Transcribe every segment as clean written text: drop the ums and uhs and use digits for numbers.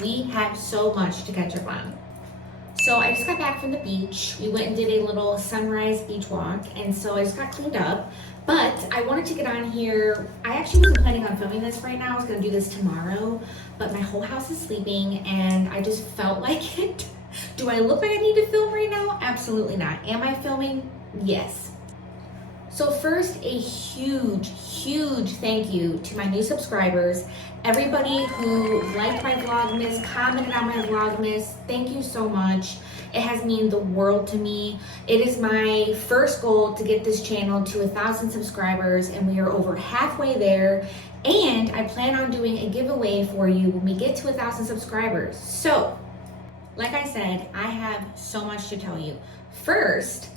we have so much to catch up on. So I just got back from the beach. We went and did a little sunrise beach walk, and so I just got cleaned up. But I wanted to get on here. I actually wasn't planning on filming this right now. I was gonna do this tomorrow, but my whole house is sleeping and I just felt like it. Do I look like I need to film right now? Absolutely not. Am I filming? Yes. So first, a huge thank you to my new subscribers. Everybody who liked my Vlogmas, commented on my Vlogmas, thank you so much. It has meant the world to me. It is my first goal to get this channel to 1,000 subscribers, and we are over halfway there. And I plan on doing a giveaway for you when we get to 1,000 subscribers. So, like I said, I have so much to tell you. First,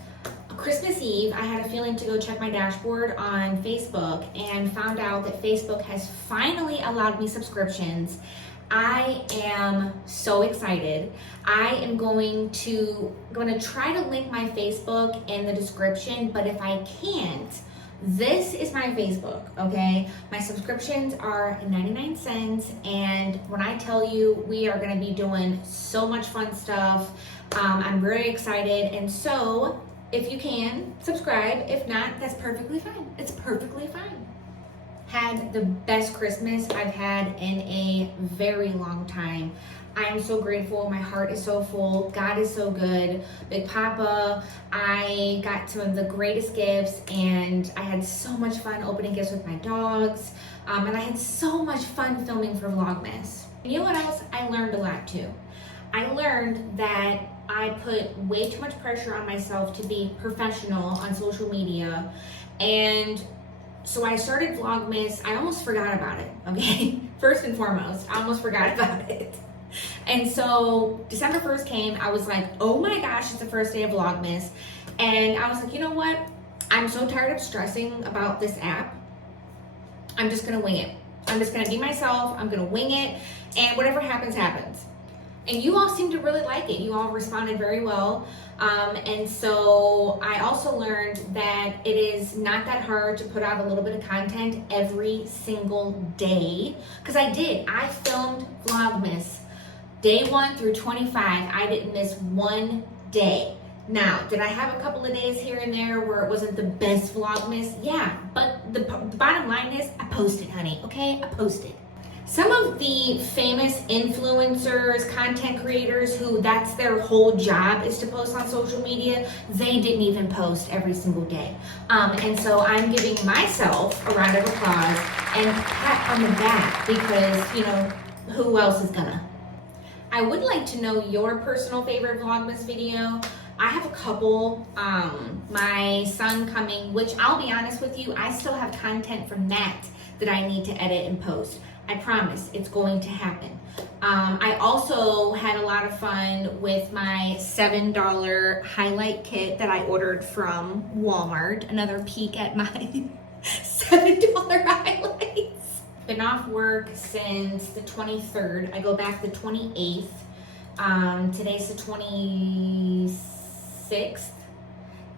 Christmas Eve, I had a feeling to go check my dashboard on Facebook and found out that Facebook has finally allowed me subscriptions. I am so excited. I am going to try to link my Facebook in the description, but if I can't, this is my Facebook, okay? My subscriptions are 99 cents, and when I tell you we are gonna be doing so much fun stuff, I'm very excited, and so if you can, subscribe. If not, that's perfectly fine. It's perfectly fine. Had the best Christmas I've had in a very long time. I am so grateful. My heart is so full. God is so good. Big Papa, I got some of the greatest gifts, and I had so much fun opening gifts with my dogs. And I had so much fun filming for Vlogmas. And you know what else? I learned a lot too. I learned that I put way too much pressure on myself to be professional on social media, and so I started Vlogmas. I almost forgot about it, okay? First and foremost, I almost forgot about it. And so December 1st came, I was like, oh my gosh, it's the first day of Vlogmas. And I was like, you know what? I'm so tired of stressing about this app. I'm just gonna wing it. I'm just gonna be myself, I'm gonna wing it, and whatever happens, happens. And you all seem to really like it. You all responded very well. And so I also learned that it is not that hard to put out a little bit of content every single day. Because I did. I filmed Vlogmas day 1 through 25. I didn't miss one day. Now, did I have a couple of days here and there where it wasn't the best Vlogmas? Yeah, but the bottom line is I posted, honey, okay? I posted. Some of the famous influencers, content creators who that's their whole job is to post on social media, they didn't even post every single day. And so I'm giving myself a round of applause and a pat on the back because, you know, who else is gonna? I would like to know your personal favorite Vlogmas video. I have a couple. My son coming, which I'll be honest with you, I still have content from that I need to edit and post. I promise it's going to happen. I also had a lot of fun with my $7 highlight kit that I ordered from Walmart. Another peek at my $7 highlights. Been off work since the 23rd. I go back the 28th. Today's the 26th.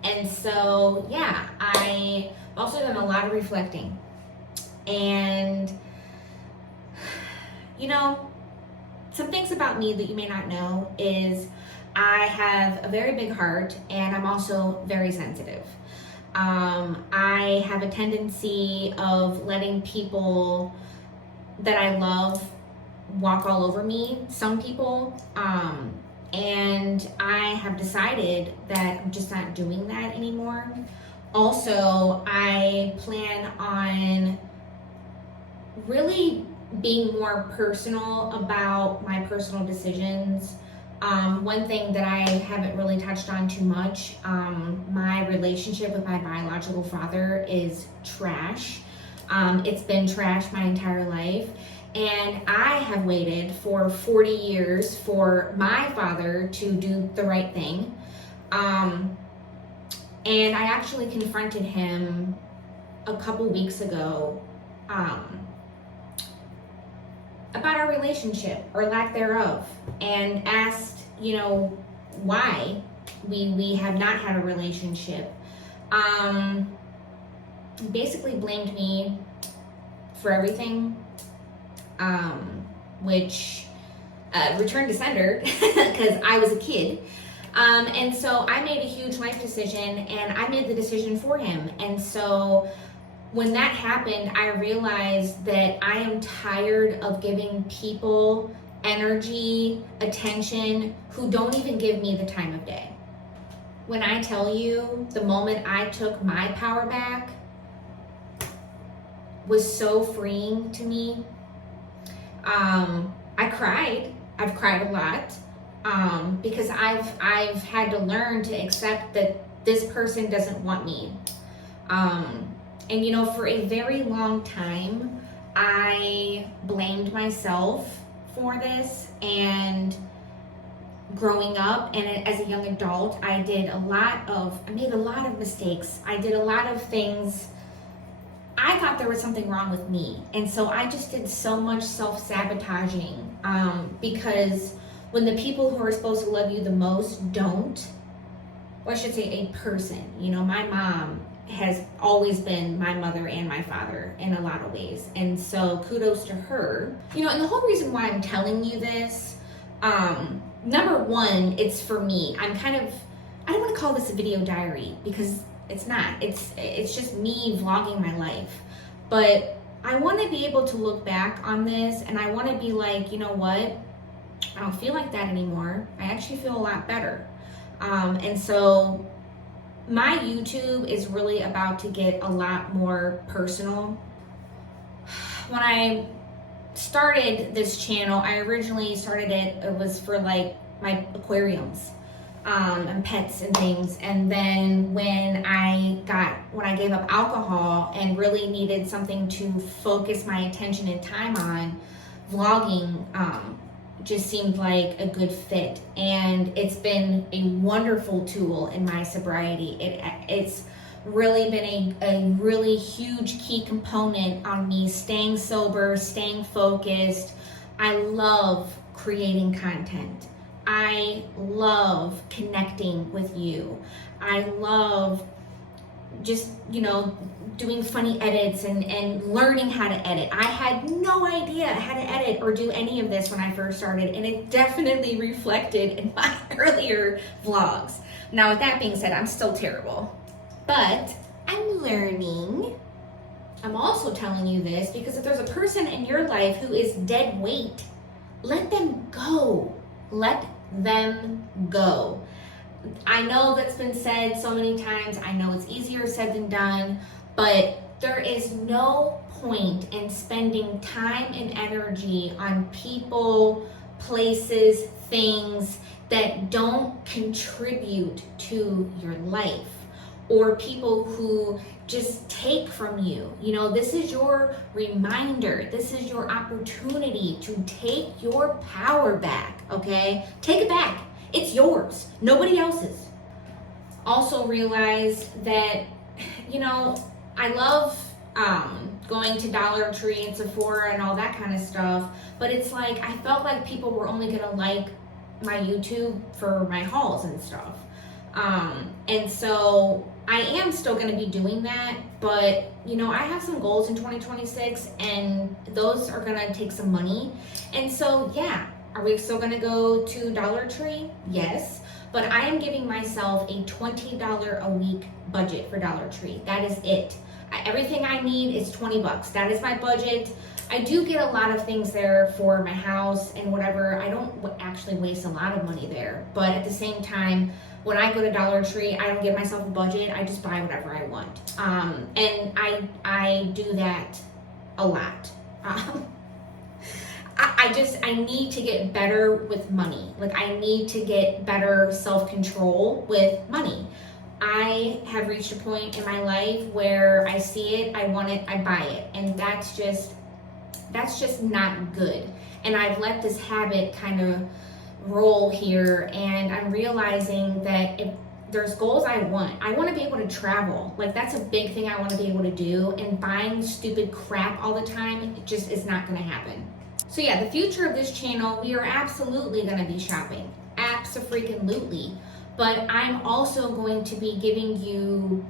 And so, yeah, I've also done a lot of reflecting. And you know, some things about me that you may not know is I have a very big heart and I'm also very sensitive. I have a tendency of letting people that I love walk all over me, some people, and I have decided that I'm just not doing that anymore. Also, I plan on really being more personal about my personal decisions. One thing that I haven't really touched on too much, my relationship with my biological father is trash. It's been trash my entire life. And I have waited for 40 years for my father to do the right thing. And I actually confronted him a couple weeks ago, about our relationship or lack thereof, and asked, you know, why we have not had a relationship. Basically blamed me for everything, which return to sender because I was a kid. And so I made a huge life decision, and I made the decision for him. And so when that happened, I realized that I am tired of giving people energy, attention, who don't even give me the time of day. When I tell you, the moment I took my power back was so freeing to me. I cried. I've cried a lot. Because I've had to learn to accept that this person doesn't want me. And you know, for a very long time, I blamed myself for this, and growing up and as a young adult, I made a lot of mistakes. I did a lot of things. I thought there was something wrong with me. And so I just did so much self-sabotaging, because when the people who are supposed to love you the most don't, or I should say a person, you know, my mom has always been my mother and my father in a lot of ways. And so kudos to her. You know, and the whole reason why I'm telling you this, number one, it's for me. I don't want to call this a video diary because it's not. It's just me vlogging my life. But I want to be able to look back on this, and I want to be like, you know what? I don't feel like that anymore. I actually feel a lot better. And so my YouTube is really about to get a lot more personal. When I started this channel, I originally started it was for like my aquariums, and pets and things. And then when I gave up alcohol and really needed something to focus my attention and time on, vlogging, just seemed like a good fit, and it's been a wonderful tool in my sobriety. It's really been a really huge key component on me staying sober, staying focused. I love creating content. I love connecting with you. I love just, you know, doing funny edits and learning how to edit. I had no idea how to edit or do any of this when I first started, and it definitely reflected in my earlier vlogs. Now, with that being said, I'm still terrible, but I'm learning. I'm also telling you this because if there's a person in your life who is dead weight, let them go. Let them go. I know that's been said so many times. I know it's easier said than done, but there is no point in spending time and energy on people, places, things that don't contribute to your life, or people who just take from you. You know, this is your reminder. This is your opportunity to take your power back, okay? Take it back. It's yours, nobody else's. Also realize that, you know, I love going to Dollar Tree and Sephora and all that kind of stuff, but it's like I felt like people were only gonna like my YouTube for my hauls and stuff. And so I am still gonna be doing that, but you know, I have some goals in 2026, and those are gonna take some money. And so yeah, are we still gonna go to Dollar Tree? Yes, but I am giving myself a $20 a week budget for Dollar Tree. That is it. Everything I need is 20 bucks. That is my budget. I do get a lot of things there for my house and whatever. I don't actually waste a lot of money there, but at the same time, when I go to Dollar Tree, I don't give myself a budget. I just buy whatever I want. And I do that a lot. I need to get better with money. Like, I need to get better self-control with money. I have reached a point in my life where I see it, I want it, I buy it. And that's just not good. And I've let this habit kind of roll here, and I'm realizing that if there's goals I want to be able to travel. Like, that's a big thing I want to be able to do, and buying stupid crap all the time, it just is not going to happen. So yeah, the future of this channel, we are absolutely going to be shopping. Abso-freaking-lutely. But I'm also going to be giving you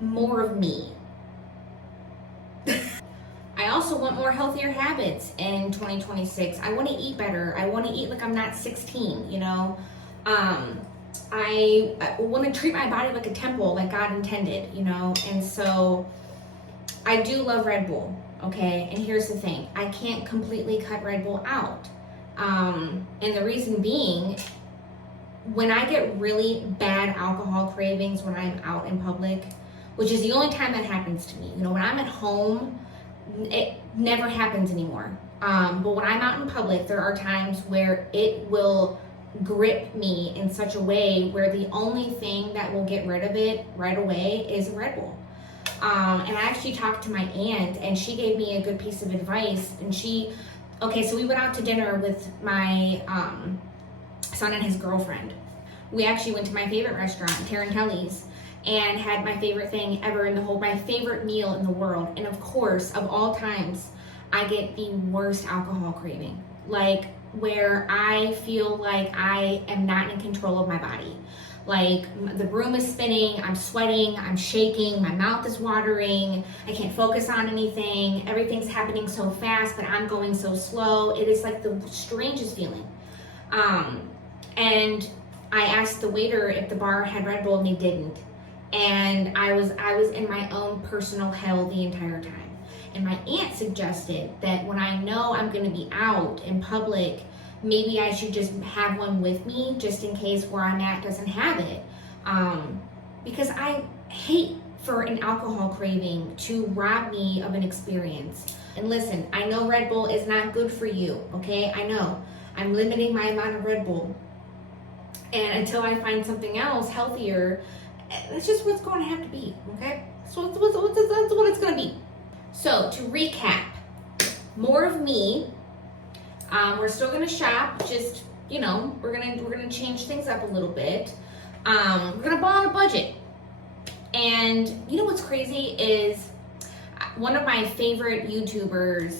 more of me. I also also want more healthier habits in 2026. I want to eat better. I want to eat like I'm not 16, you know. I want to treat my body like a temple, like God intended, you know. And so I do love Red Bull, okay? And here's the thing. I can't completely cut Red Bull out. And the reason being, when I get really bad alcohol cravings when I'm out in public, which is the only time that happens to me. You know, when I'm at home, it never happens anymore. But when I'm out in public, there are times where it will grip me in such a way where the only thing that will get rid of it right away is Red Bull. And I actually talked to my aunt, and she gave me a good piece of advice. And so we went out to dinner with my son and his girlfriend. We actually went to my favorite restaurant, Tarantelli's, and had my favorite thing ever my favorite meal in the world. And of course, of all times, I get the worst alcohol craving, like where I feel like I am not in control of my body. Like the room is spinning, I'm sweating, I'm shaking, my mouth is watering, I can't focus on anything, everything's happening so fast, but I'm going so slow. It is like the strangest feeling. And I asked the waiter if the bar had Red Bull, and they didn't. And I was in my own personal hell the entire time. And my aunt suggested that when I know I'm gonna be out in public, maybe I should just have one with me just in case where I'm at doesn't have it. Because I hate for an alcohol craving to rob me of an experience. And listen, I know Red Bull is not good for you, okay? I know. I'm limiting my amount of Red Bull. And until I find something else healthier, that's just what's going to have to be, okay? So that's what it's going to be. So to recap, more of me. We're still gonna shop, just, you know, we're gonna change things up a little bit. We're gonna ball on a budget. And you know what's crazy is one of my favorite YouTubers,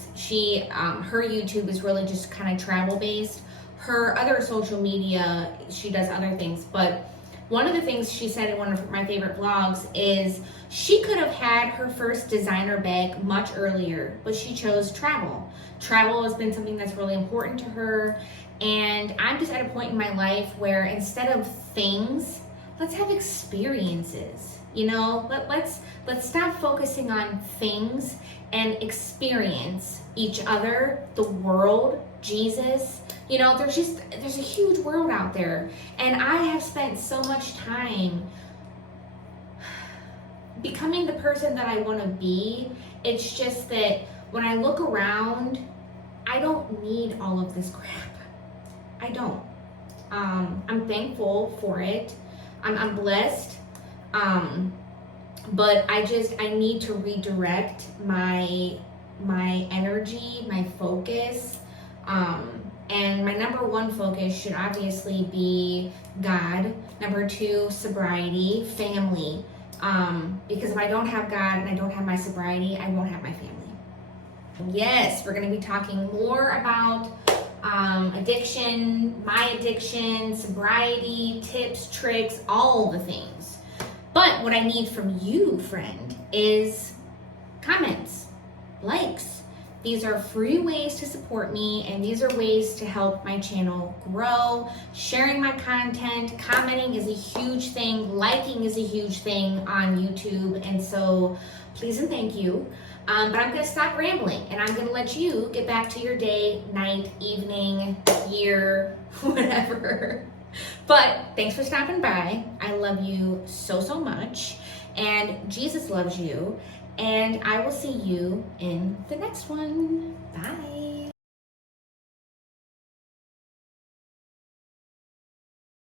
her YouTube is really just kind of travel based. Her other social media, she does other things, but one of the things she said in one of my favorite vlogs is she could have had her first designer bag much earlier, but she chose travel. Travel has been something that's really important to her, and I'm just at a point in my life where instead of things, let's have experiences. You know, let's stop focusing on things and experience each other, the world, Jesus. You know, there's a huge world out there, and I have spent so much time becoming the person that I want to be. It's just that when I look around, I don't need all of this crap. I don't. I'm thankful for it. I'm blessed. But I need to redirect my energy, my focus. And my number one focus should obviously be God. Number two, sobriety, family. Because if I don't have God and I don't have my sobriety, I won't have my family. Yes, we're going to be talking more about addiction, my addiction, sobriety, tips, tricks, all the things. But what I need from you, friend, is comments, likes. These are free ways to support me, and these are ways to help my channel grow. Sharing my content, commenting is a huge thing, liking is a huge thing on YouTube, and so please and thank you. But I'm gonna stop rambling, and I'm gonna let you get back to your day, night, evening, year, whatever. But thanks for stopping by. I love you so, so much, and Jesus loves you. And I will see you in the next one. Bye.